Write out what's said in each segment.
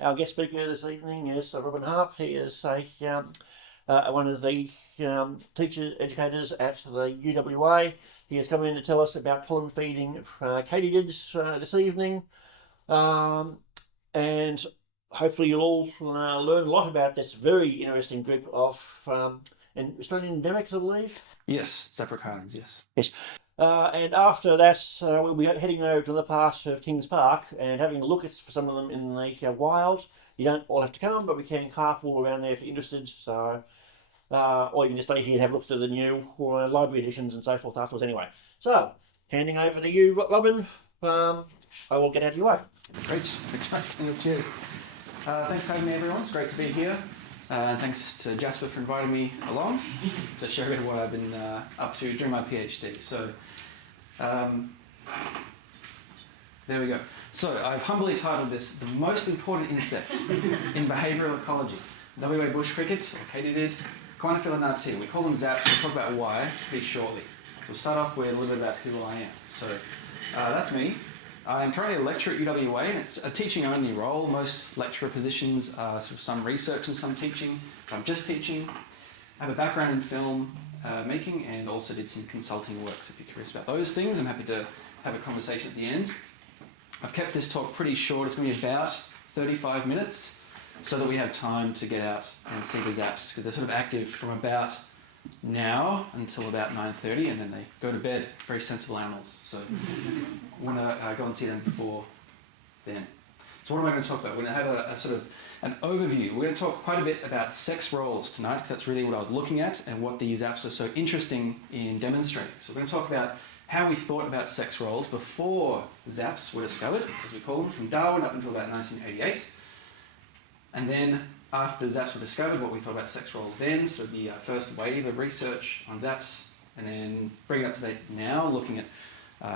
Our guest speaker this evening is Robin Hare. He is one of the teachers, educators at the UWA. He has come in to tell us about pollen feeding katydids this evening. And hopefully you'll all learn a lot about this very interesting group of Australian endemics, I believe. Yes, Zaprochilinae, yes. Yes. And after that, we'll be heading over to the part of Kings Park and having a look at some of them in the wild. You don't all have to come, but we can carpool around there if you're interested. So, or you can just stay here and have a look through the new library editions and so forth afterwards. Anyway, so handing over to you, Robin. I will get out of your way. Great, thanks, mate. Cheers. Thanks for having me, everyone. It's great to be here. And thanks to Jasper for inviting me along to share a bit of what I've been up to during my PhD. So, there we go. So, I've humbly titled this The Most Important Insect in Behavioural Ecology. WA Bushcricket, or katydid, Kawanaphila nartee. We call them Zaps. We'll talk about why pretty shortly. So, we'll start off with a little bit about who I am. So, that's me. I'm currently a lecturer at UWA, and it's a teaching-only role. Most lecturer positions are sort of some research and some teaching. I'm just teaching. I have a background in film making and also did some consulting work. So if you're curious about those things, I'm happy to have a conversation at the end. I've kept this talk pretty short. It's going to be about 35 minutes so that we have time to get out and see the Zaps, because they're sort of active from about now until about 9:30, and then they go to bed. Very sensible animals, so I want to go and see them before then. So what am I going to talk about? We're going to have a sort of an overview. We're going to talk quite a bit about sex roles tonight, because that's really what I was looking at and what these Zaps are so interesting in demonstrating. So we're going to talk about how we thought about sex roles before Zaps were discovered, as we call them, from Darwin up until about 1988. And then after Zaps were discovered, what we thought about sex roles then, sort of the first wave of research on Zaps, and then bring it up to date now, looking at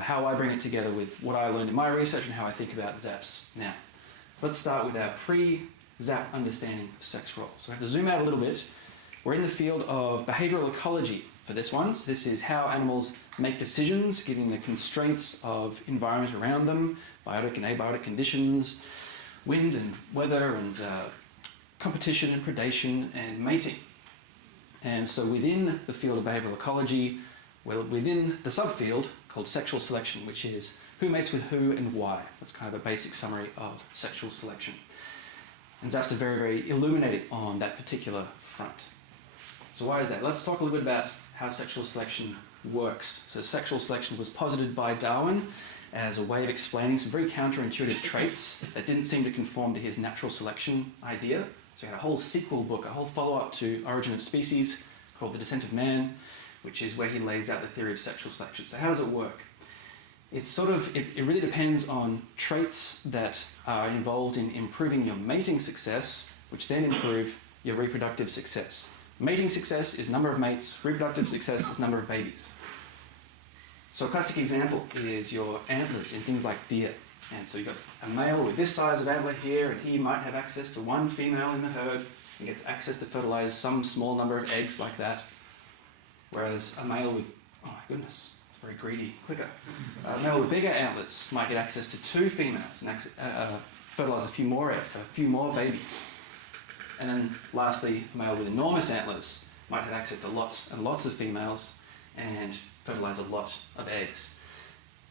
how I bring it together with what I learned in my research and how I think about Zaps now. So let's start with our pre-Zap understanding of sex roles. So we have to zoom out a little bit. We're in the field of behavioural ecology for this one. So this is how animals make decisions, given the constraints of environment around them, biotic and abiotic conditions, wind and weather, and competition and predation and mating. And so within the field of behavioural ecology, well, within the subfield called sexual selection, which is who mates with who and why. That's kind of a basic summary of sexual selection. And Zaps are very, very illuminating on that particular front. So why is that? Let's talk a little bit about how sexual selection works. So sexual selection was posited by Darwin as a way of explaining some very counterintuitive traits that didn't seem to conform to his natural selection idea. So he had a whole sequel book, a whole follow-up to Origin of Species called The Descent of Man, which is where he lays out the theory of sexual selection. So how does it work? It's sort of, it really depends on traits that are involved in improving your mating success, which then improve your reproductive success. Mating success is number of mates, reproductive success is number of babies. So a classic example is your antlers in things like deer. And so you've got a male with this size of antler here, and he might have access to one female in the herd and gets access to fertilize some small number of eggs like that. Whereas a male with, oh my goodness, it's a very greedy clicker. A male with bigger antlers might get access to two females and fertilize a few more eggs, have a few more babies. And then lastly, a male with enormous antlers might have access to lots and lots of females and fertilize a lot of eggs.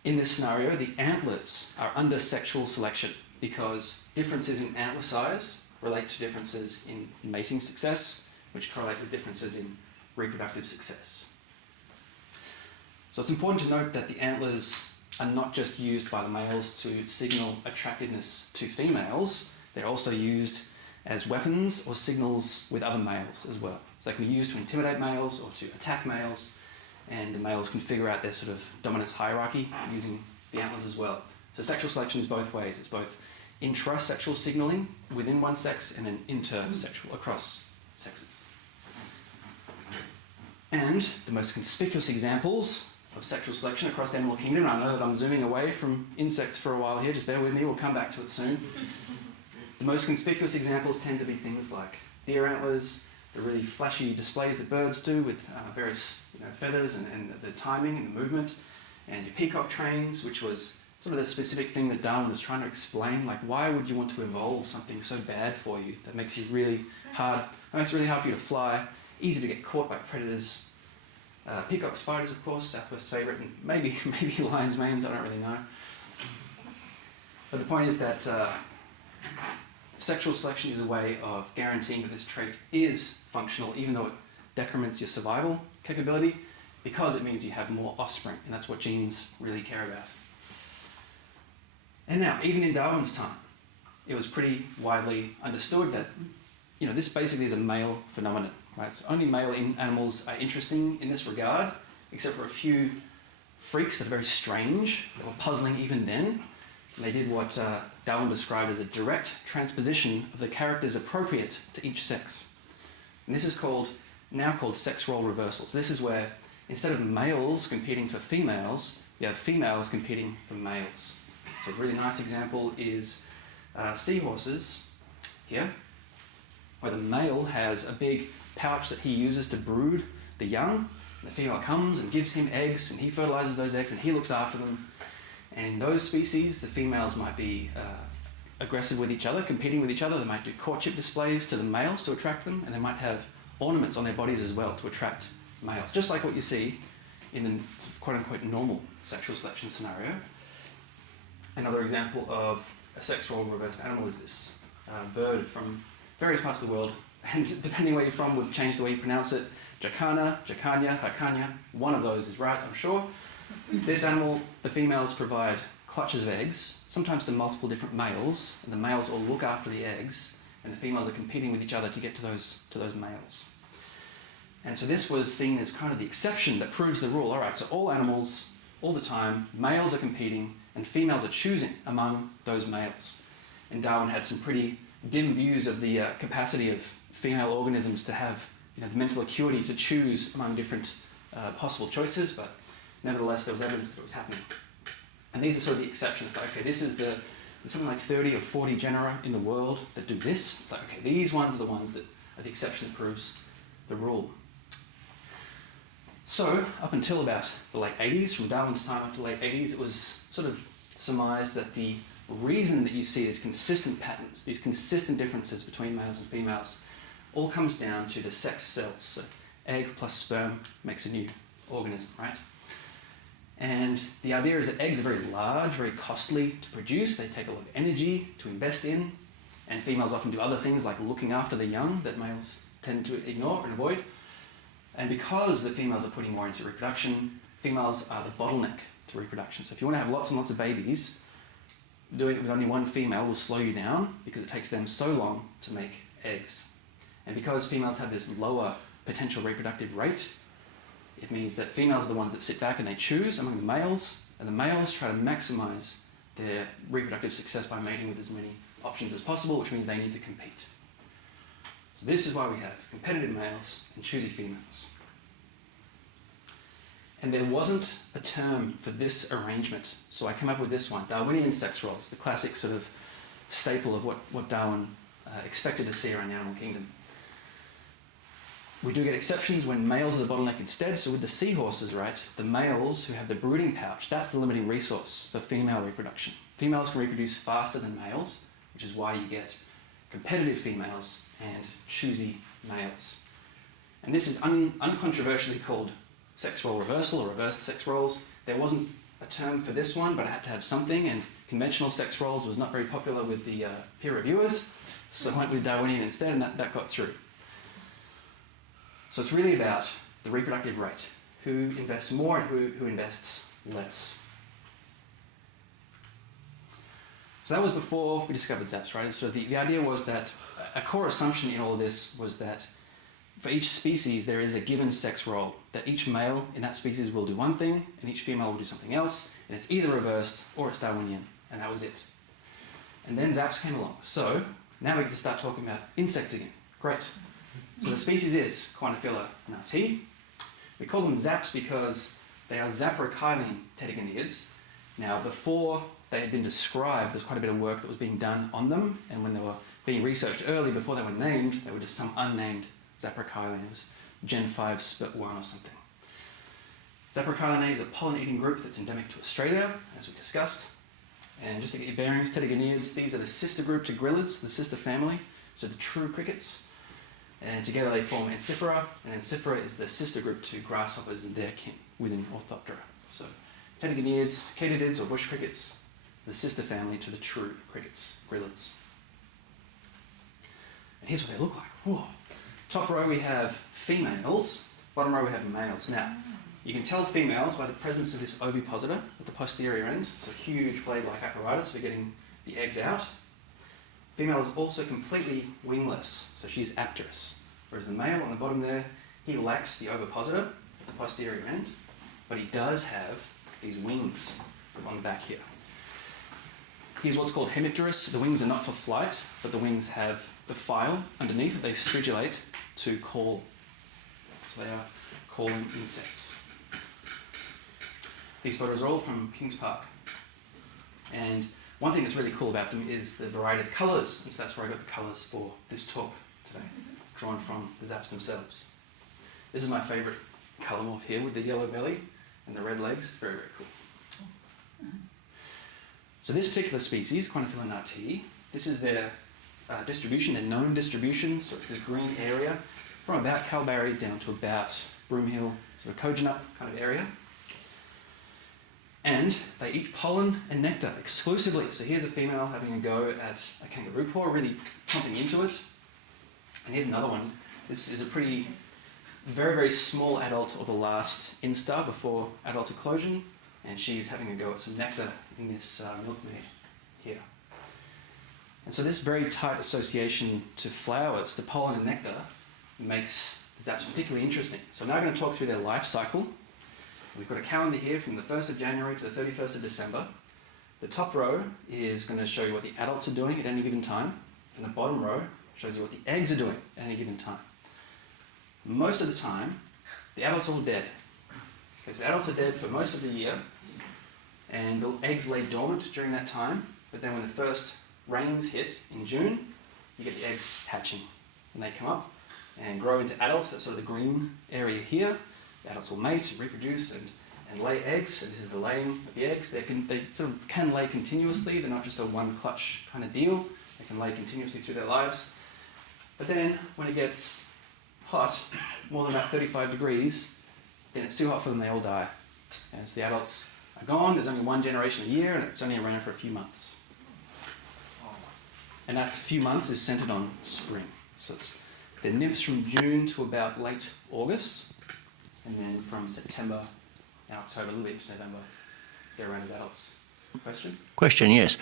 In this scenario, the antlers are under sexual selection because differences in antler size relate to differences in mating success, which correlate with differences in reproductive success. So it's important to note that the antlers are not just used by the males to signal attractiveness to females, they're also used as weapons or signals with other males as well. So they can be used to intimidate males or to attack males, and the males can figure out their sort of dominance hierarchy using the antlers as well. So sexual selection is both ways. It's both intrasexual signaling within one sex and then intersexual across sexes. And the most conspicuous examples of sexual selection across the animal kingdom, and I know that I'm zooming away from insects for a while here, just bear with me, we'll come back to it soon. The most conspicuous examples tend to be things like deer antlers, the really flashy displays that birds do with various feathers and the timing and the movement, and your peacock trains, which was sort of the specific thing that Darwin was trying to explain, like why would you want to evolve something so bad for you that makes you really hard, that makes it really hard for you to fly, easy to get caught by predators. Peacock spiders, of course, Southwest favourite, and maybe lion's manes, I don't really know. But the point is that sexual selection is a way of guaranteeing that this trait is functional, even though it decrements your survival capability, because it means you have more offspring, and that's what genes really care about. And now, even in Darwin's time, it was pretty widely understood that, this basically is a male phenomenon, right? So only male animals are interesting in this regard, except for a few freaks that are very strange, that were puzzling even then. And they did what Darwin described as a direct transposition of the characters appropriate to each sex. And this is now called sex role reversals. This is where instead of males competing for females, you have females competing for males. So a really nice example is seahorses here, where the male has a big pouch that he uses to brood the young. The female comes and gives him eggs, and he fertilizes those eggs, and he looks after them. And in those species, the females might be aggressive with each other, competing with each other. They might do courtship displays to the males to attract them, and they might have ornaments on their bodies as well to attract males, just like what you see in the sort of quote-unquote normal sexual selection scenario. Another example of a sex role reversed animal is this bird from various parts of the world, and depending where you're from would change the way you pronounce it. Jacana, Jacania, Hakania, one of those is right, I'm sure. This animal, the females provide clutches of eggs, sometimes to multiple different males, and the males all look after the eggs, and the females are competing with each other to get to those males. And so this was seen as kind of the exception that proves the rule. All right, so all animals, all the time, males are competing, and females are choosing among those males. And Darwin had some pretty dim views of the capacity of female organisms to have the mental acuity to choose among different possible choices, but nevertheless there was evidence that it was happening. And these are sort of the exceptions. Like, okay, this is there's something like 30 or 40 genera in the world that do this. It's like, okay, these ones are the ones that are the exception that proves the rule. So, up until about the late 80s, from Darwin's time up to the late 80s, it was sort of surmised that the reason that you see these consistent patterns, these consistent differences between males and females, all comes down to the sex cells. So, egg plus sperm makes a new organism, right? And the idea is that eggs are very large, very costly to produce. They take a lot of energy to invest in, and females often do other things like looking after the young that males tend to ignore and avoid. And because the females are putting more into reproduction, females are the bottleneck to reproduction. So if you want to have lots and lots of babies, doing it with only one female will slow you down because it takes them so long to make eggs. And because females have this lower potential reproductive rate, it means that females are the ones that sit back and they choose among the males, and the males try to maximize their reproductive success by mating with as many options as possible, which means they need to compete. So this is why we have competitive males and choosy females. And there wasn't a term for this arrangement, so I came up with this one, Darwinian sex roles, the classic sort of staple of what Darwin expected to see around the animal kingdom. We do get exceptions when males are the bottleneck instead, so with the seahorses, right, the males who have the brooding pouch, that's the limiting resource for female reproduction. Females can reproduce faster than males, which is why you get competitive females and choosy males. And this is uncontroversially called sex role reversal or reversed sex roles. There wasn't a term for this one, but I had to have something, and conventional sex roles was not very popular with the peer reviewers, so I went with Darwinian instead, and that got through. So it's really about the reproductive rate, who invests more and who invests less. So that was before we discovered Zaps, right? So the idea was that a core assumption in all of this was that for each species there is a given sex role, that each male in that species will do one thing and each female will do something else, and it's either reversed or it's Darwinian, and that was it. And then Zaps came along. So now we get to start talking about insects again. Great. So the species is Kawanaphila nartee. We call them Zaps because they are Zaprochilinae Tettigonidae. Now, before they had been described, there's quite a bit of work that was being done on them, and when they were being researched early, before they were named, they were just some unnamed Zaprochilinae. It was Gen 5 Spit 1 or something. Zaprochilinae is a pollen-eating group that's endemic to Australia, as we discussed, And just to get your bearings, Tettigonidae, these are the sister group to grillids, the sister family, so the true crickets. And together they form Ensiphera, and Ensiphera is the sister group to grasshoppers and their kin within Orthoptera. So Tettigonidae, katydids or bush crickets, the sister family to the true crickets, grillids. And here's what they look like. Whoa. Top row we have females, bottom row we have males. Now, you can tell females by the presence of this ovipositor at the posterior end, so a huge blade-like apparatus for getting the eggs out. Female is also completely wingless, so she's apterous. Whereas the male on the bottom there, he lacks the ovipositor at the posterior end, but he does have these wings on the back here. Here's what's called hemipterous. The wings are not for flight, but the wings have the file underneath that they stridulate to call. So they are calling insects. These photos are all from Kings Park. And one thing that's really cool about them is the variety of colours, and so that's where I got the colours for this talk today, drawn from the Zaps themselves. This is my favourite colour morph here with the yellow belly and the red legs. Very, very cool. So this particular species, Kawanaphila nartee, this is their distribution, their known distribution. So it's this green area from about Kalbarri down to about Broomhill, sort of Kojonup kind of area. And they eat pollen and nectar exclusively. So here's a female having a go at a kangaroo paw, really chomping into it. And here's another one. This is a very, very small adult, or the last instar before adult eclosion. And she's having a go at some nectar in this milkmaid here. And so this very tight association to flowers, to pollen and nectar, makes the Zaps particularly interesting. So now I'm going to talk through their life cycle. We've got a calendar here from the 1st of January to the 31st of December. The top row is going to show you what the adults are doing at any given time, and the bottom row shows you what the eggs are doing at any given time. Most of the time, the adults are all dead. Okay, so the adults are dead for most of the year, and the eggs lay dormant during that time, but then when the first rains hit in June, you get the eggs hatching, and they come up and grow into adults. That's sort of the green area here. The adults will mate and reproduce and lay eggs. So this is the laying of the eggs. They sort of can lay continuously. They're not just a one clutch kind of deal. They can lay continuously through their lives. But then when it gets hot, more than about 35 degrees, then it's too hot for them, they all die. As the adults are gone, there's only one generation a year, and it's only around for a few months. And that few months is centered on spring. So they're nymphs from June to about late August. And then from September and October, a little bit to November, they're around as adults. Question? Question, yes.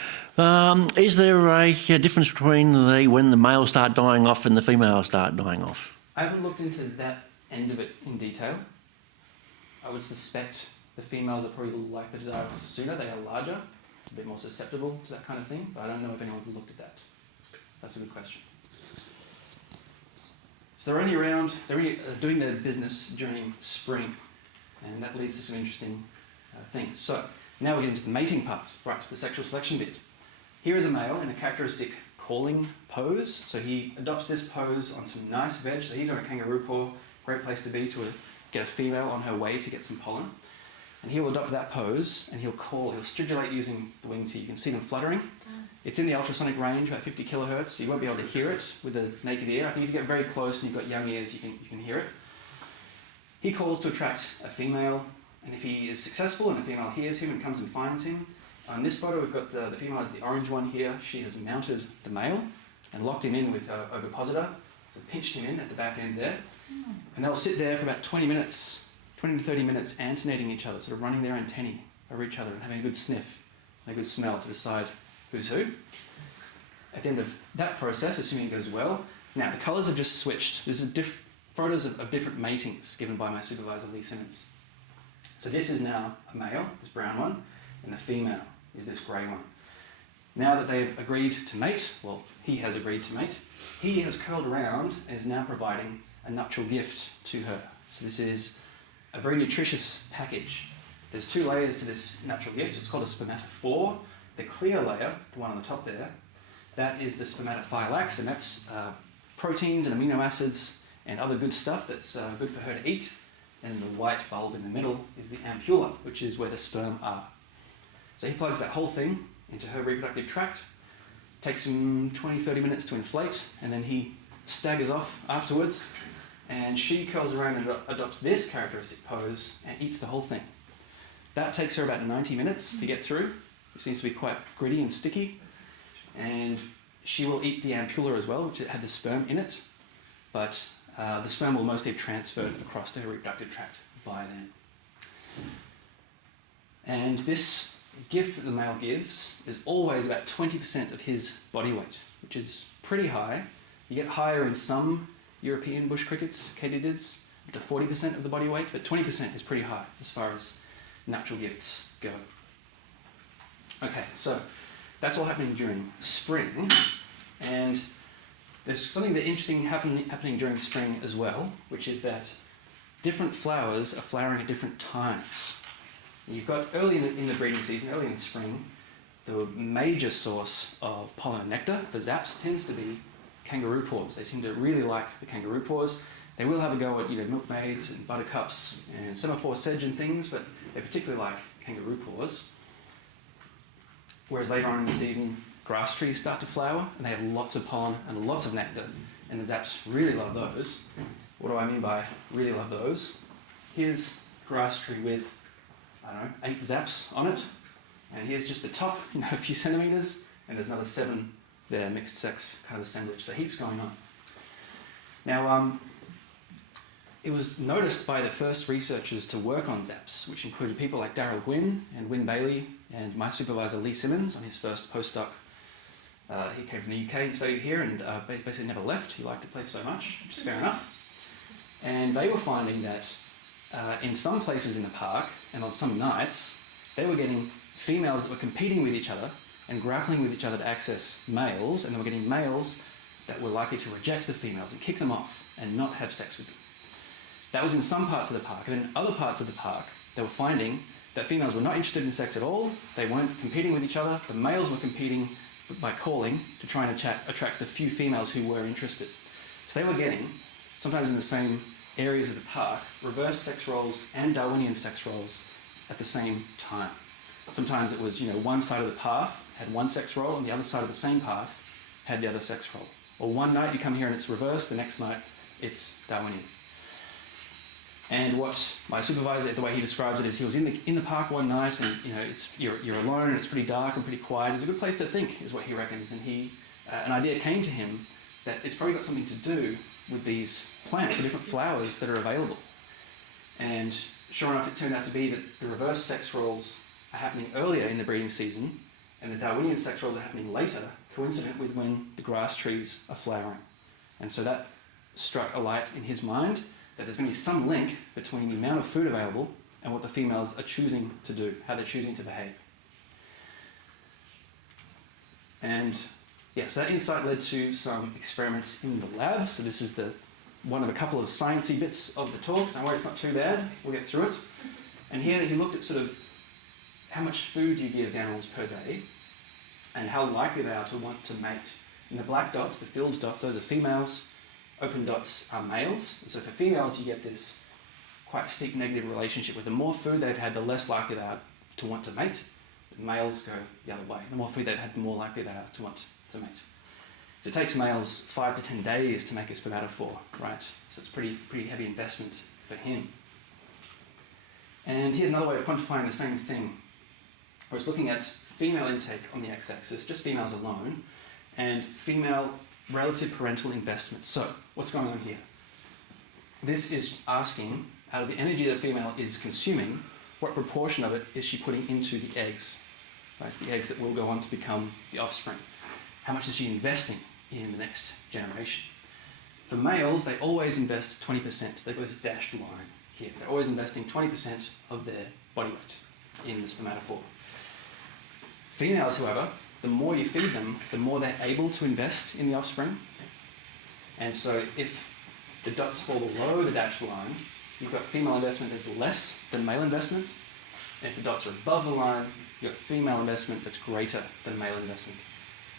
Is there a difference between when the males start dying off and the females start dying off? I haven't looked into that end of it in detail. I would suspect the females are probably likely to die off sooner. They are larger, a bit more susceptible to that kind of thing, but I don't know if anyone's looked at that. That's a good question. So they're only doing their business during spring, and that leads to some interesting things. So now we get into the mating part, right, the sexual selection bit. Here is a male in a characteristic calling pose. So he adopts this pose on some nice veg. So he's on a kangaroo paw, great place to be to get a female on her way to get some pollen. And he will adopt that pose, and he'll stridulate using the wings here. You can see them fluttering. It's in the ultrasonic range, about 50 kilohertz, so you won't be able to hear it with the naked ear. I think if you get very close and you've got young ears, you can hear it. He calls to attract a female, and if he is successful and a female hears him and comes and finds him, on this photo we've got the female is the orange one here. She has mounted the male and locked him in with her ovipositor, so pinched him in at the back end there. And they'll sit there for about 20 minutes, 20 to 30 minutes, antenating each other, sort of running their antennae over each other and having a good sniff and a good smell to decide who's who. At the end of that process, assuming it goes well, now the colours have just switched. This is photos of different matings given by my supervisor, Lee Simmons. So this is now a male, this brown one, and the female is this grey one. Now that they've agreed to mate, well, he has agreed to mate, he has curled around and is now providing a nuptial gift to her. So this is a very nutritious package. There's two layers to this nuptial gift. It's called a spermatophore. The clear layer, the one on the top there, that is the spermatophylax, and that's proteins and amino acids and other good stuff that's good for her to eat. And the white bulb in the middle is the ampulla, which is where the sperm are. So he plugs that whole thing into her reproductive tract, takes him 20-30 minutes to inflate, and then he staggers off afterwards, and she curls around and adopts this characteristic pose and eats the whole thing. That takes her about 90 minutes to get through. It seems to be quite gritty and sticky, and she will eat the ampulla as well, which had the sperm in it, but the sperm will mostly have transferred across to her reproductive tract by then. And this gift that the male gives is always about 20% of his body weight, which is pretty high. You get higher in some European bush crickets, katydids, up to 40% of the body weight, but 20% is pretty high as far as natural gifts go. Okay, so that's all happening during spring, and there's something that interesting happening during spring as well, which is that different flowers are flowering at different times. You've got early in the breeding season, early in the spring, the major source of pollen and nectar for Zaps tends to be kangaroo paws. They seem to really like the kangaroo paws. They will have a go at milkmaids and buttercups and semaphore sedge and things, but they particularly like kangaroo paws. Whereas later on in the season, grass trees start to flower and they have lots of pollen and lots of nectar, and the Zaps really love those. What do I mean by really love those? Here's a grass tree with, 8 Zaps on it, and here's just the top, a few centimetres, and there's another 7 there, mixed sex kind of assemblage, so heaps going on. Now, it was noticed by the first researchers to work on Zaps, which included people like Darryl Gwynn and Wynne Bailey and my supervisor Lee Simmons on his first postdoc. He came from the UK and studied here and basically never left. He liked the place so much, which is fair enough. And they were finding that in some places in the park and on some nights, they were getting females that were competing with each other and grappling with each other to access males, and they were getting males that were likely to reject the females and kick them off and not have sex with them. That was in some parts of the park, and in other parts of the park, they were finding that females were not interested in sex at all. They weren't competing with each other. The males were competing by calling to try and attract the few females who were interested. So they were getting, sometimes in the same areas of the park, reverse sex roles and Darwinian sex roles at the same time. Sometimes it was, one side of the path had one sex role and the other side of the same path had the other sex role. Or one night you come here and it's reversed, the next night it's Darwinian. And what my supervisor, the way he describes it, is he was in the park one night, and you're alone and it's pretty dark and pretty quiet. It's a good place to think, is what he reckons. And an idea came to him that it's probably got something to do with these plants, the different flowers that are available. And sure enough, it turned out to be that the reverse sex roles are happening earlier in the breeding season, and the Darwinian sex roles are happening later, coincident with when the grass trees are flowering. And so that struck a light in his mind that there's going to be some link between the amount of food available and what the females are choosing to do, how they're choosing to behave. And so that insight led to some experiments in the lab. So this is one of a couple of sciencey bits of the talk. Don't worry, it's not too bad. We'll get through it. And here he looked at sort of how much food you give animals per day and how likely they are to want to mate. And the black dots, the filled dots, those are females. Open dots are males. And so for females, you get this quite steep negative relationship where the more food they've had, the less likely they are to want to mate. The males go the other way. The more food they've had, the more likely they are to want to mate. So it takes males 5 to 10 days to make a spermatophore, right? So it's pretty heavy investment for him. And here's another way of quantifying the same thing. I was looking at female intake on the x-axis, just females alone, and female relative parental investment. So what's going on here? This is asking, out of the energy that a female is consuming, what proportion of it is she putting into the eggs, right? The eggs that will go on to become the offspring. How much is she investing in the next generation? For males, they always invest 20%. They've got this dashed line here. They're always investing 20% of their body weight in the spermatophore. Females, however, the more you feed them, the more they're able to invest in the offspring. And so if the dots fall below the dashed line, you've got female investment that's less than male investment. And if the dots are above the line, you've got female investment that's greater than male investment.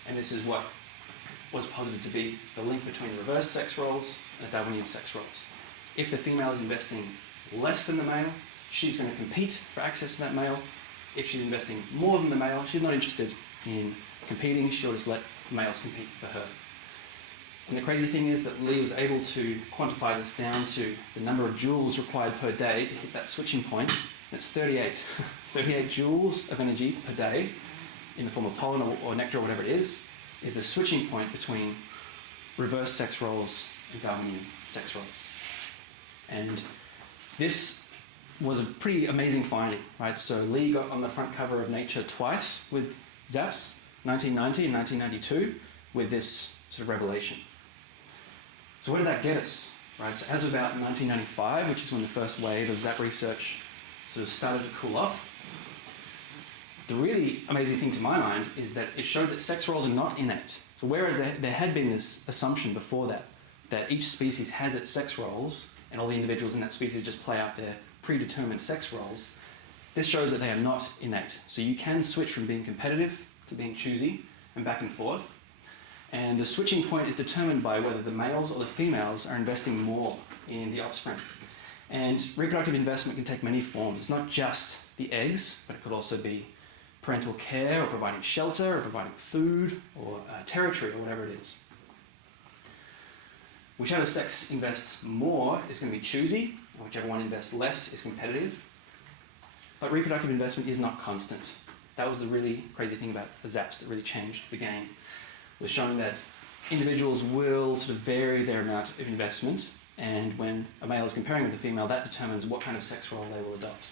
And this is what was posited to be the link between the reverse sex roles and the Darwinian sex roles. If the female is investing less than the male, she's going to compete for access to that male. If she's investing more than the male, she's not interested in competing, she'll just let males compete for her. And the crazy thing is that Lee was able to quantify this down to the number of joules required per day to hit that switching point. And it's 38. 38 joules of energy per day in the form of pollen or nectar or whatever it is the switching point between reverse sex roles and Darwinian sex roles. And this was a pretty amazing finding, right? So Lee got on the front cover of Nature twice with Zaps, 1990 and 1992, with this sort of revelation. So where did that get us, right? So as of about 1995, which is when the first wave of Zap research sort of started to cool off, the really amazing thing to my mind is that it showed that sex roles are not innate. So whereas there had been this assumption before that each species has its sex roles and all the individuals in that species just play out their predetermined sex roles, this shows that they are not innate. So you can switch from being competitive to being choosy and back and forth. And the switching point is determined by whether the males or the females are investing more in the offspring. And reproductive investment can take many forms. It's not just the eggs, but it could also be parental care or providing shelter or providing food or territory or whatever it is. Whichever sex invests more is going to be choosy, and whichever one invests less is competitive. But reproductive investment is not constant. That was the really crazy thing about the Zaps that really changed the game. It was showing that individuals will sort of vary their amount of investment, and when a male is comparing with a female, that determines what kind of sex role they will adopt.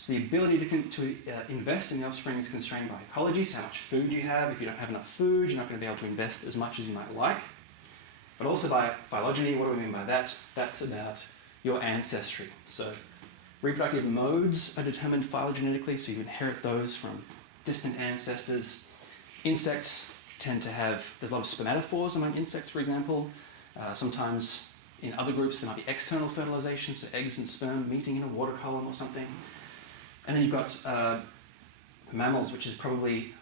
So the ability to invest in the offspring is constrained by ecology, so how much food you have. If you don't have enough food, you're not going to be able to invest as much as you might like. But also by phylogeny. What do we mean by that? That's about your ancestry. So reproductive modes are determined phylogenetically, so you inherit those from distant ancestors. Insects tend to have, there's a lot of spermatophores among insects, for example. Sometimes in other groups there might be external fertilization, so eggs and sperm meeting in a water column or something. And then you've got mammals, which is probably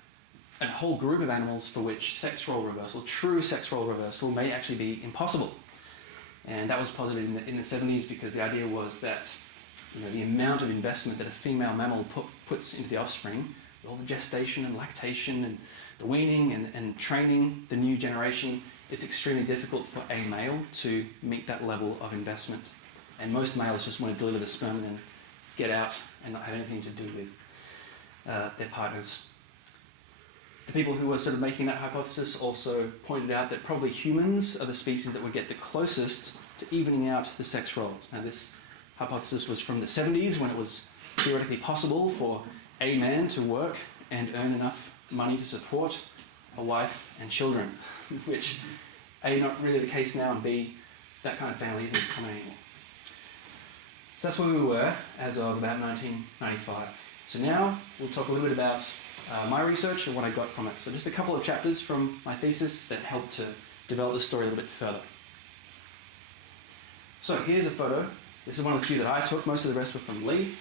a whole group of animals for which sex role reversal, true sex role reversal, may actually be impossible. And that was posited in the 70s because the idea was that the amount of investment that a female mammal puts into the offspring, all the gestation and lactation and the weaning and training the new generation, it's extremely difficult for a male to meet that level of investment. And most males just want to deliver the sperm and then get out and not have anything to do with their partners. The people who were sort of making that hypothesis also pointed out that probably humans are the species that would get the closest to evening out the sex roles. Now this hypothesis was from the 70s when it was theoretically possible for a man to work and earn enough money to support a wife and children, which A, not really the case now, and B, that kind of family isn't common anymore. So that's where we were as of about 1995. So now we'll talk a little bit about my research and what I got from it. So just a couple of chapters from my thesis that helped to develop the story a little bit further. So here's a photo. This is one of the few that I took. Most of the rest were from Lee.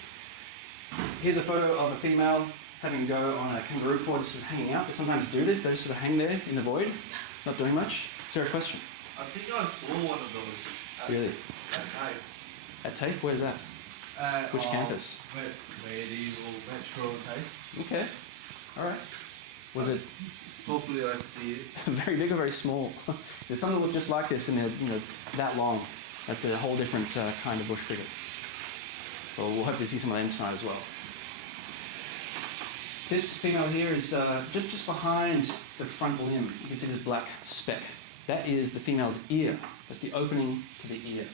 Here's a photo of a female having a go on a kangaroo paw, just sort of hanging out. They sometimes do this. They just sort of hang there in the void, not doing much. Is there a question? I think I saw one of those. Really? At TAFE. At TAFE? Where's that? Which campus? Medieval Metro TAFE. Okay. All right. Was it Hopefully I see it. very big or very small? There's some that look just like this and they're that long. That's a whole different kind of bush cricket. Well, we'll hopefully see some of them tonight as well. This female here is just behind the front limb. You can see this black speck. That is the female's ear. That's the opening to the ear.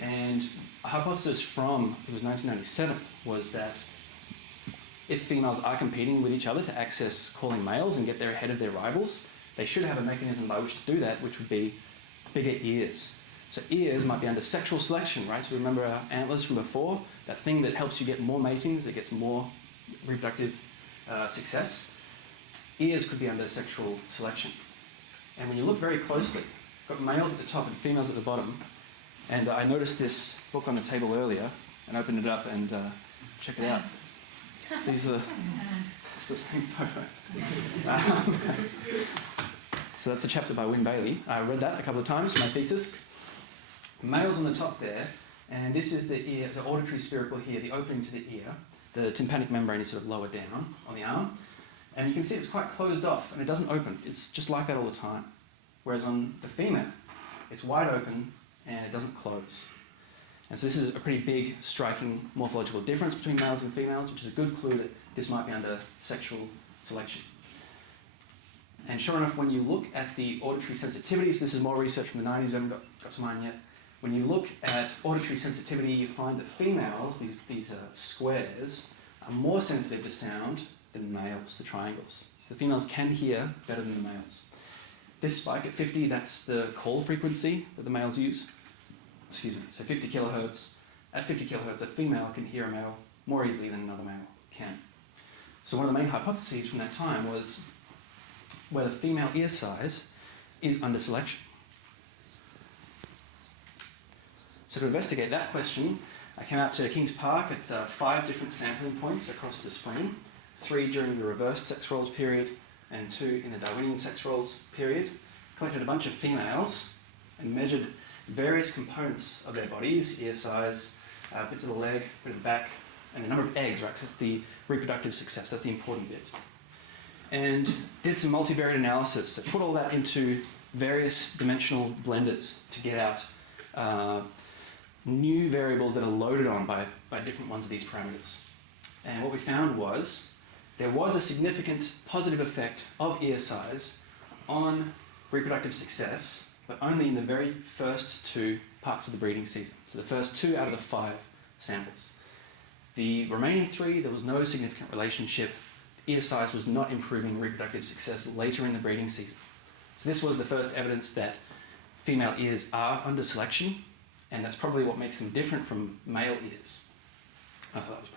And a hypothesis from, it was 1997, was that if females are competing with each other to access calling males and get there ahead of their rivals, they should have a mechanism by which to do that, which would be bigger ears. So ears might be under sexual selection, right? So remember our antlers from before, that thing that helps you get more matings, that gets more reproductive success. Ears could be under sexual selection. And when you look very closely, got males at the top and females at the bottom, and I noticed this book on the table earlier and opened it up and check it out. These are it's the same photos. So that's a chapter by Wynne Bailey. I read that a couple of times for my thesis. Males on the top there, and this is the ear, the auditory spiracle here, the opening to the ear. The tympanic membrane is sort of lower down on the arm. And you can see it's quite closed off and it doesn't open. It's just like that all the time. Whereas on the female, it's wide open and it doesn't close. And so this is a pretty big, striking morphological difference between males and females, which is a good clue that this might be under sexual selection. And sure enough, when you look at the auditory sensitivities, this is more research from the 90s, we haven't got to mine yet. When you look at auditory sensitivity, you find that females, these squares, are more sensitive to sound than males, the triangles. So the females can hear better than the males. This spike at 50, that's the call frequency that the males use. Excuse me, so 50 kilohertz. At 50 kilohertz, a female can hear a male more easily than another male can. So one of the main hypotheses from that time was whether female ear size is under selection. So to investigate that question, I came out to Kings Park at 5 different sampling points across the spring, 3 during the reversed sex roles period and 2 in the Darwinian sex roles period. Collected a bunch of females and measured various components of their bodies, ear size, bits of the leg, bit of the back, and the number of eggs, right? Because it's the reproductive success, that's the important bit. And did some multivariate analysis. So put all that into various dimensional blenders to get out new variables that are loaded on by different ones of these parameters. And what we found was there was a significant positive effect of ear size on reproductive success, but only in the very first 2 parts of the breeding season. So the first 2 out of the 5 samples. The remaining 3, there was no significant relationship. Ear size was not improving reproductive success later in the breeding season. So this was the first evidence that female ears are under selection, and that's probably what makes them different from male ears. I thought that was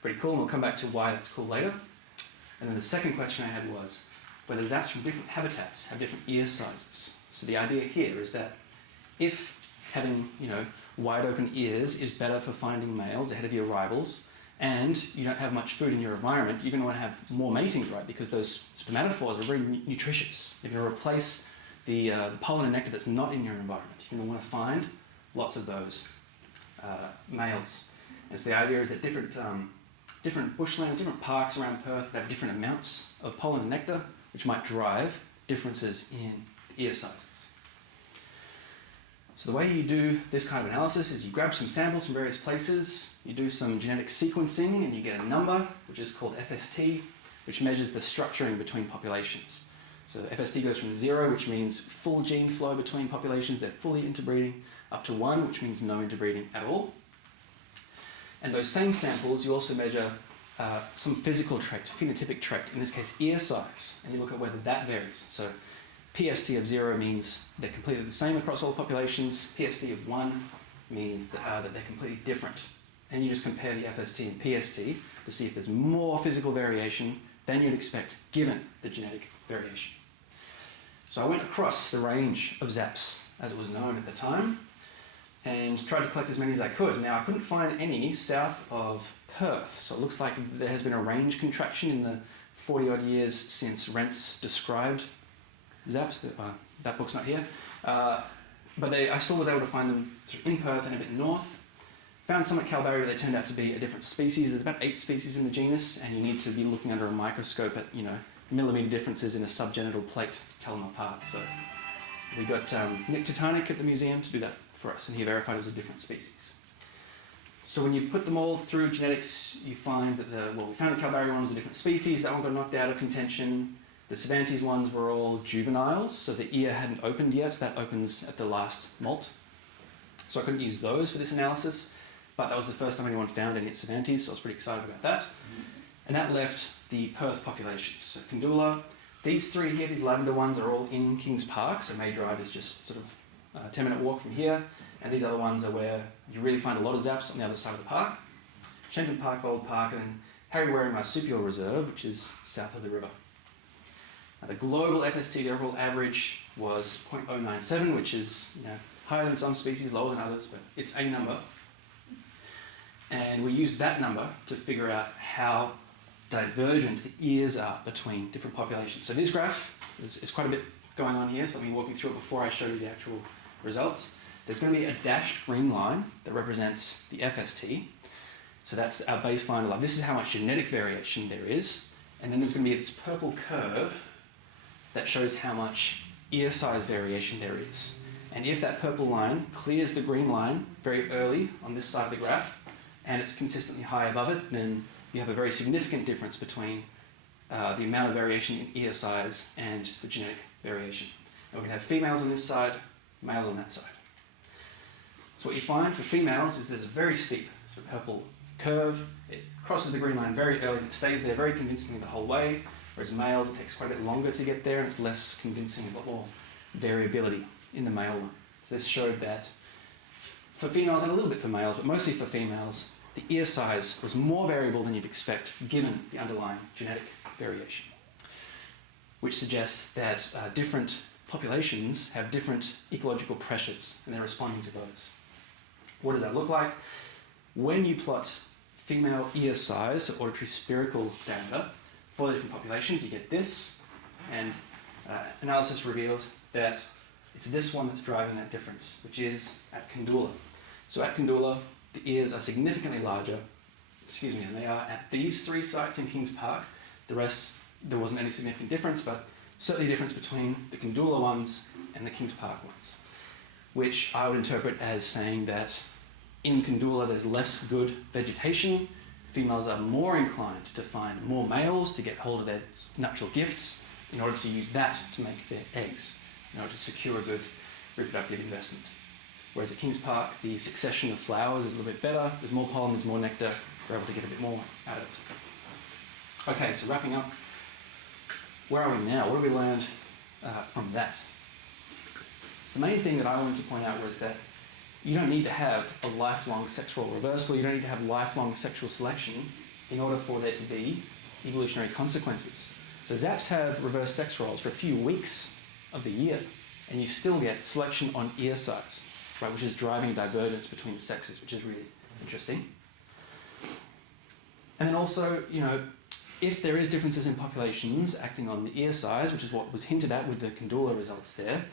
pretty cool, and we'll come back to why that's cool later. And then the second question I had was whether zaps from different habitats have different ear sizes. So the idea here is that if having, wide open ears is better for finding males ahead of your rivals, and you don't have much food in your environment, you're going to want to have more matings, right? Because those spermatophores are very nutritious. You're going to replace the pollen and nectar that's not in your environment. You're going to want to find lots of those males. And so the idea is that different bushlands, different parks around Perth would have different amounts of pollen and nectar, which might drive differences in ear sizes. So the way you do this kind of analysis is you grab some samples from various places, you do some genetic sequencing, and you get a number, which is called FST, which measures the structuring between populations. So FST goes from 0, which means full gene flow between populations, they're fully interbreeding, up to 1, which means no interbreeding at all. And those same samples, you also measure some physical trait, phenotypic trait, in this case ear size, and you look at whether that varies. So PST of 0 means they're completely the same across all populations. PST of 1 means that they're completely different. And you just compare the FST and PST to see if there's more physical variation than you'd expect given the genetic variation. So I went across the range of Zaps as it was known at the time and tried to collect as many as I could. Now I couldn't find any south of Perth, so it looks like there has been a range contraction in the 40 odd years since Rentz described Zaps. That book's not here. But I still was able to find them sort of in Perth and a bit north. Found some at Kalbarri, but they turned out to be a different species. There's about 8 species in the genus, and you need to be looking under a microscope at millimetre differences in a subgenital plate to tell them apart. So we got Nick Titanic at the museum to do that for us, and he verified it was a different species. So when you put them all through genetics, you find that we found the Kalbarri one was a different species. That one got knocked out of contention. The Cervantes ones were all juveniles, so the ear hadn't opened yet. So that opens at the last molt. So I couldn't use those for this analysis, but that was the first time anyone found any at Cervantes, so I was pretty excited about that. And that left the Perth populations. So Kandula, these 3 here, these lavender ones, are all in Kings Park, so May Drive is just sort of a 10-minute walk from here. And these other ones are where you really find a lot of Zaps on the other side of the park. Shenton Park, Bold Park, and then Harry Wareham Marsupial Reserve, which is south of the river. Now, the global FST, the overall average, was 0.097, which is higher than some species, lower than others, but it's a number. And we used that number to figure out how divergent the ears are between different populations. So this graph is quite a bit going on here, so let me walk you through it before I show you the actual results. There's going to be a dashed green line that represents the FST. So that's our baseline. This is how much genetic variation there is. And then there's going to be this purple curve that shows how much ear size variation there is. And if that purple line clears the green line very early on this side of the graph, and it's consistently high above it, then you have a very significant difference between the amount of variation in ear size and the genetic variation. And we're going to have females on this side, males on that side. So what you find for females is there's a very steep sort of purple curve. It crosses the green line very early, and it stays there very convincingly the whole way, whereas males, it takes quite a bit longer to get there, and it's less convincing, a lot more variability in the male one. So this showed that for females, and a little bit for males, but mostly for females, the ear size was more variable than you'd expect given the underlying genetic variation, which suggests that different populations have different ecological pressures and they're responding to those. What does that look like? When you plot female ear size, so auditory spherical diameter, for the different populations, you get this, and analysis revealed that it's this one that's driving that difference, which is at Kandula. So at Kandula, the ears are significantly larger, and they are at these 3 sites in Kings Park. The rest, there wasn't any significant difference, but certainly a difference between the Kandula ones and the Kings Park ones, which I would interpret as saying that in Kandula there's less good vegetation. Females are more inclined to find more males to get hold of their natural gifts in order to use that to make their eggs, in order to secure a good reproductive investment. Whereas at Kings Park, the succession of flowers is a little bit better. There's more pollen, there's more nectar. We're able to get a bit more out of it. Okay, so wrapping up, where are we now? What have we learned from that? The main thing that I wanted to point out was that you don't need to have a lifelong sex role reversal. You don't need to have lifelong sexual selection in order for there to be evolutionary consequences. So Zaps have reverse sex roles for a few weeks of the year, and you still get selection on ear size, right, which is driving divergence between the sexes, which is really interesting. And then also, if there is differences in populations acting on the ear size, which is what was hinted at with the Kandula results there,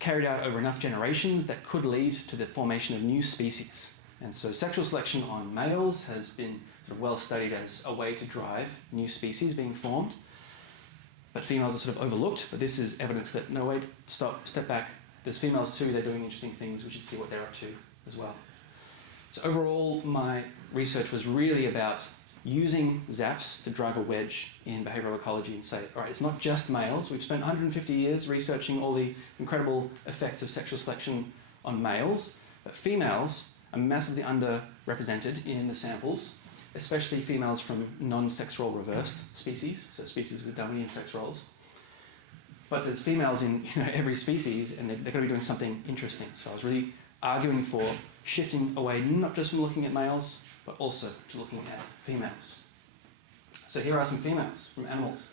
carried out over enough generations, that could lead to the formation of new species. And so sexual selection on males has been sort of well studied as a way to drive new species being formed. But females are sort of overlooked, but this is evidence that, no, wait, step back. There's females too, they're doing interesting things, we should see what they're up to as well. So overall, my research was really about using Zaps to drive a wedge in behavioural ecology and say, all right, it's not just males. We've spent 150 years researching all the incredible effects of sexual selection on males, but females are massively underrepresented in the samples, especially females from non-sex role reversed species, so species with Darwinian sex roles. But there's females in every species, and they're going to be doing something interesting. So I was really arguing for shifting away not just from looking at males, but also to looking at females. So here are some females from animals.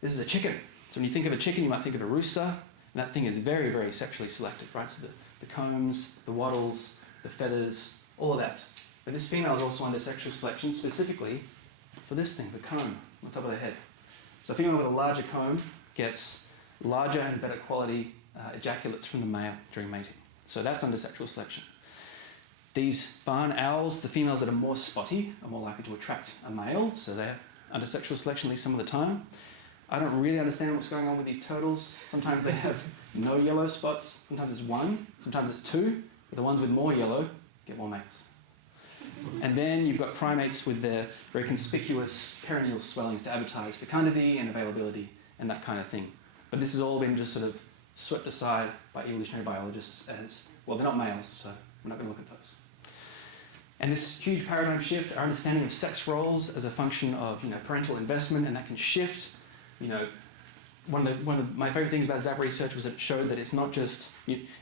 This is a chicken. So when you think of a chicken, you might think of a rooster, and that thing is very, very sexually selected, right? So the combs, the wattles, the feathers, all of that. But this female is also under sexual selection, specifically for this thing, the comb on the top of the head. So a female with a larger comb gets larger and better quality ejaculates from the male during mating. So that's under sexual selection. These barn owls, the females that are more spotty, are more likely to attract a male, so they're under sexual selection at least some of the time. I don't really understand what's going on with these turtles. Sometimes they have no yellow spots, sometimes it's 1, sometimes it's 2, but the ones with more yellow get more mates. And then you've got primates with their very conspicuous perineal swellings to advertise fecundity and availability and that kind of thing. But this has all been just sort of swept aside by evolutionary biologists as, well, they're not males, so we're not going to look at those. And this huge paradigm shift, our understanding of sex roles as a function of parental investment, and that can shift. One of my favourite things about Zap research was that it showed that it's not just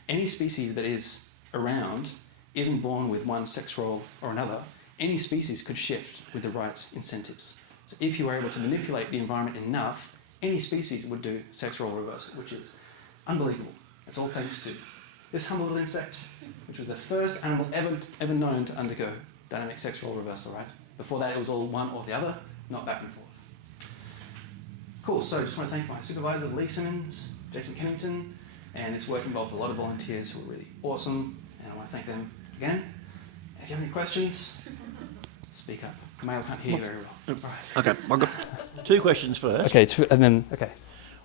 any species that is around isn't born with one sex role or another. Any species could shift with the right incentives. So if you were able to manipulate the environment enough, any species would do sex role reversal, which is unbelievable. It's all thanks to this humble little insect, which was the first animal ever known to undergo dynamic sex role reversal, right? Before that, it was all one or the other, not back and forth. Cool, so just want to thank my supervisors, Lee Simmons, Jason Kennington, and this work involved a lot of volunteers who were really awesome, and I want to thank them again. If you have any questions, speak up. The male can't hear you very well. Okay, I've got two questions first. Okay, and then, okay.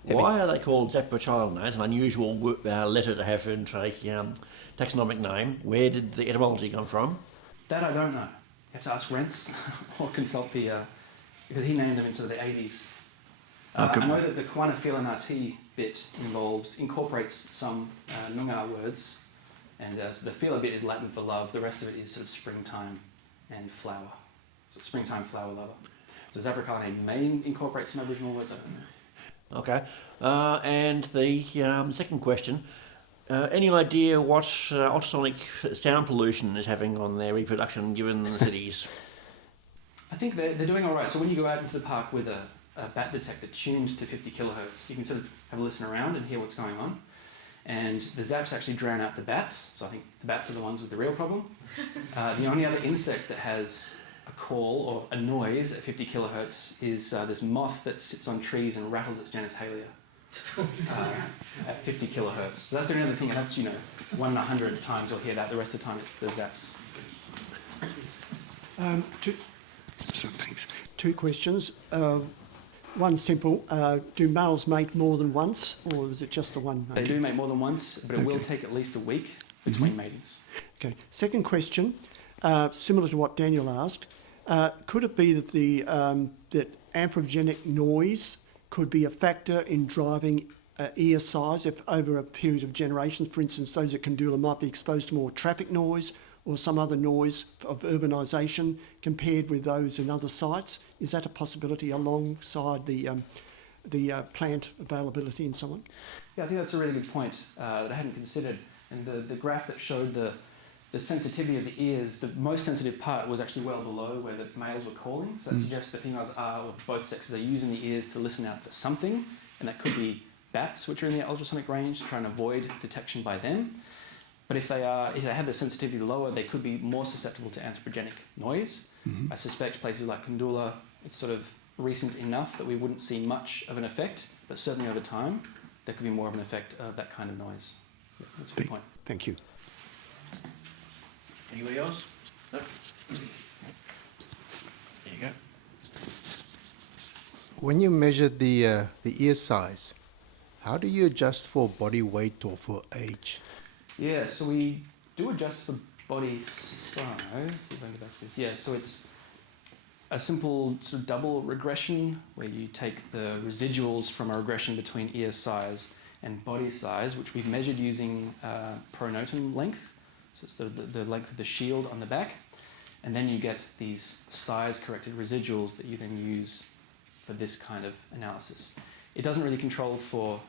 Why are they called Zaprochilinae? It's an unusual letter to have in a taxonomic name. Where did the etymology come from? That I don't know. You have to ask Rents or consult the, because he named them in sort of the 80s. I know that the Kawanaphila nartee bit incorporates some Noongar words, and so the phila bit is Latin for love, the rest of it is sort of springtime and flower. So springtime flower lover. So Zaprochilinae may incorporate some Aboriginal words, I don't know. Okay, and the second question, any idea what ultrasonic sound pollution is having on their reproduction given the cities? I think they're doing all right. So when you go out into the park with a bat detector tuned to 50 kilohertz, you can sort of have a listen around and hear what's going on. And the Zaps actually drown out the bats, so I think the bats are the ones with the real problem. The only other insect that has a call or a noise at 50 kilohertz is this moth that sits on trees and rattles its genitalia at 50 kilohertz. So that's the only other thing, and that's, 1 in 100 times you'll hear that. The rest of the time it's the Zaps. Two questions. One simple, do males mate more than once, or is it just the one mate? They do mate more than once, but it will take at least a week between matings. Okay. Second question, similar to what Daniel asked, could it be that that anthropogenic noise could be a factor in driving ear size if over a period of generations? For instance, those at Kandoola might be exposed to more traffic noise or some other noise of urbanisation compared with those in other sites. Is that a possibility alongside the plant availability and so on? Yeah, I think that's a really good point that I hadn't considered. And the graph that showed the sensitivity of the ears, the most sensitive part was actually well below where the males were calling. So that suggests that females are, or both sexes are using the ears to listen out for something. And that could be bats, which are in the ultrasonic range, to try and avoid detection by them. But if they have the sensitivity lower, they could be more susceptible to anthropogenic noise. I suspect places like Kandoola, it's sort of recent enough that we wouldn't see much of an effect, but certainly over time, there could be more of an effect of that kind of noise. Yeah, that's a good point. Thank you. Anybody else? No? There you go. When you measure the ear size, how do you adjust for body weight or for age? Yeah, so we do adjust for body size. If I can get back to this. Yeah, so it's a simple sort of double regression where you take the residuals from a regression between ear size and body size, which we've measured using pronotum length. So it's the length of the shield on the back. And then you get these size-corrected residuals that you then use for this kind of analysis. It doesn't really control for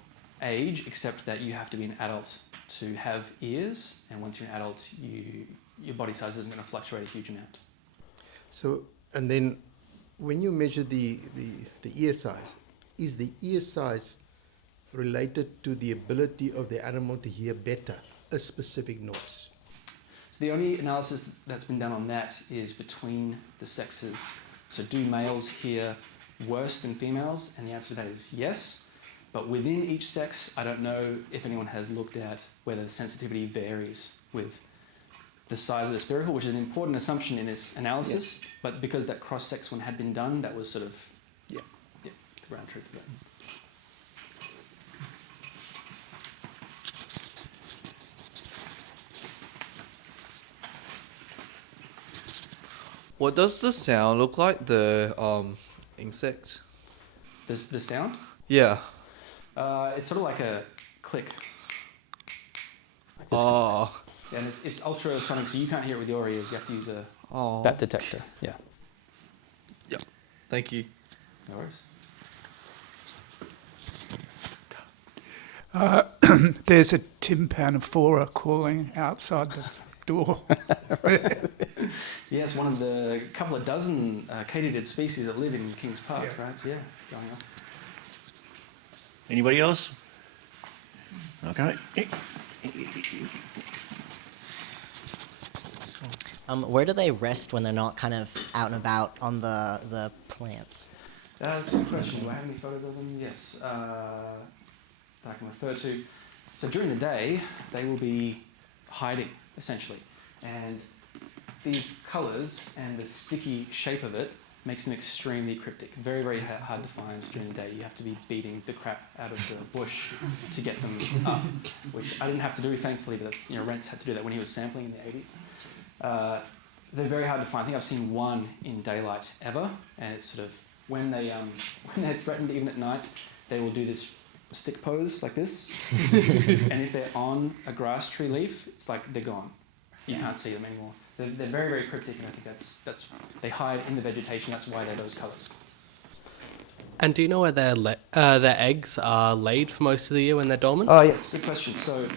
age, except that you have to be an adult to have ears, and once you're an adult, your body size isn't going to fluctuate a huge amount. So, and then when you measure the ear size, is the ear size related to the ability of the animal to hear better a specific noise? So the only analysis that's been done on that is between the sexes. So do males hear worse than females? And the answer to that is yes. But within each sex, I don't know if anyone has looked at whether the sensitivity varies with the size of the spiracle, which is an important assumption in this analysis. Yes. But because that cross-sex one had been done, that was sort of the ground truth of it. What does the sound look like? The insect? The sound? Yeah. It's sort of like a click. Like Oh. And it's ultrasonic, so you can't hear it with your ears. You have to use a Oh. bat detector. Yeah. Yeah. Thank you. No worries. There's a tympanophora calling outside the door. Yes, one of the couple of dozen katydid species that live in Kings Park, right? Yeah, going off. Anybody else? Okay. Where do they rest when they're not kind of out and about on the plants? That's a good question. Do I have any photos of them? Yes. That I can refer to. So during the day, they will be hiding, essentially. And these colours and the sticky shape of it makes them extremely cryptic. Very, very hard to find during the day. You have to be beating the crap out of the bush to get them up, which I didn't have to do, thankfully, but that's, Rentz had to do that when he was sampling in the 80s. They're very hard to find. I think I've seen one in daylight ever, and it's sort of when they're threatened, even at night, they will do this stick pose like this, and if they're on a grass tree leaf, it's like they're gone. You can't see them anymore. They're very, very cryptic, and I think that's they hide in the vegetation. That's why they're those colours. And do you know where their eggs are laid for most of the year when they're dormant? Oh yes, good question. So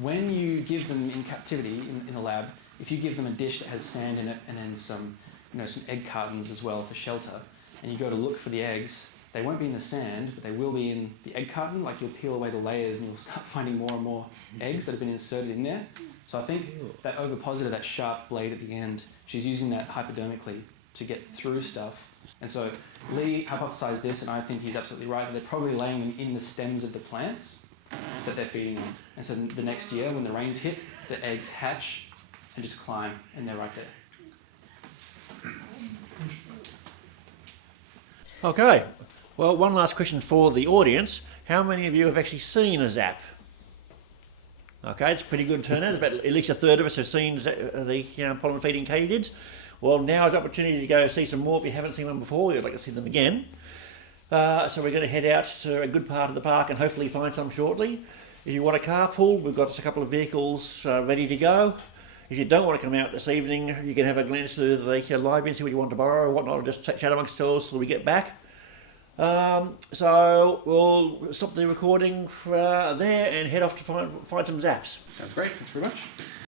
when you give them in captivity in the lab, if you give them a dish that has sand in it and then some egg cartons as well for shelter, and you go to look for the eggs, they won't be in the sand, but they will be in the egg carton. Like, you'll peel away the layers and you'll start finding more and more eggs that have been inserted in there. So I think that ovipositor, that sharp blade at the end, she's using that hypodermically to get through stuff. And so Lee hypothesized this, and I think he's absolutely right, that they're probably laying them in the stems of the plants that they're feeding on. And so the next year, when the rains hit, the eggs hatch and just climb, and they're right there. Okay, well, one last question for the audience. How many of you have actually seen a zap? Okay, it's a pretty good turnout. About at least a third of us have seen the pollen-feeding katydids. Well, now is the opportunity to go see some more if you haven't seen one before. You'd like to see them again. So we're going to head out to a good part of the park and hopefully find some shortly. If you want a carpool, we've got a couple of vehicles ready to go. If you don't want to come out this evening, you can have a glance through the library and see what you want to borrow or whatnot, or just chat amongst ourselves till we get back. So we'll stop the recording there and head off to find some zaps. Sounds great. Thanks very much.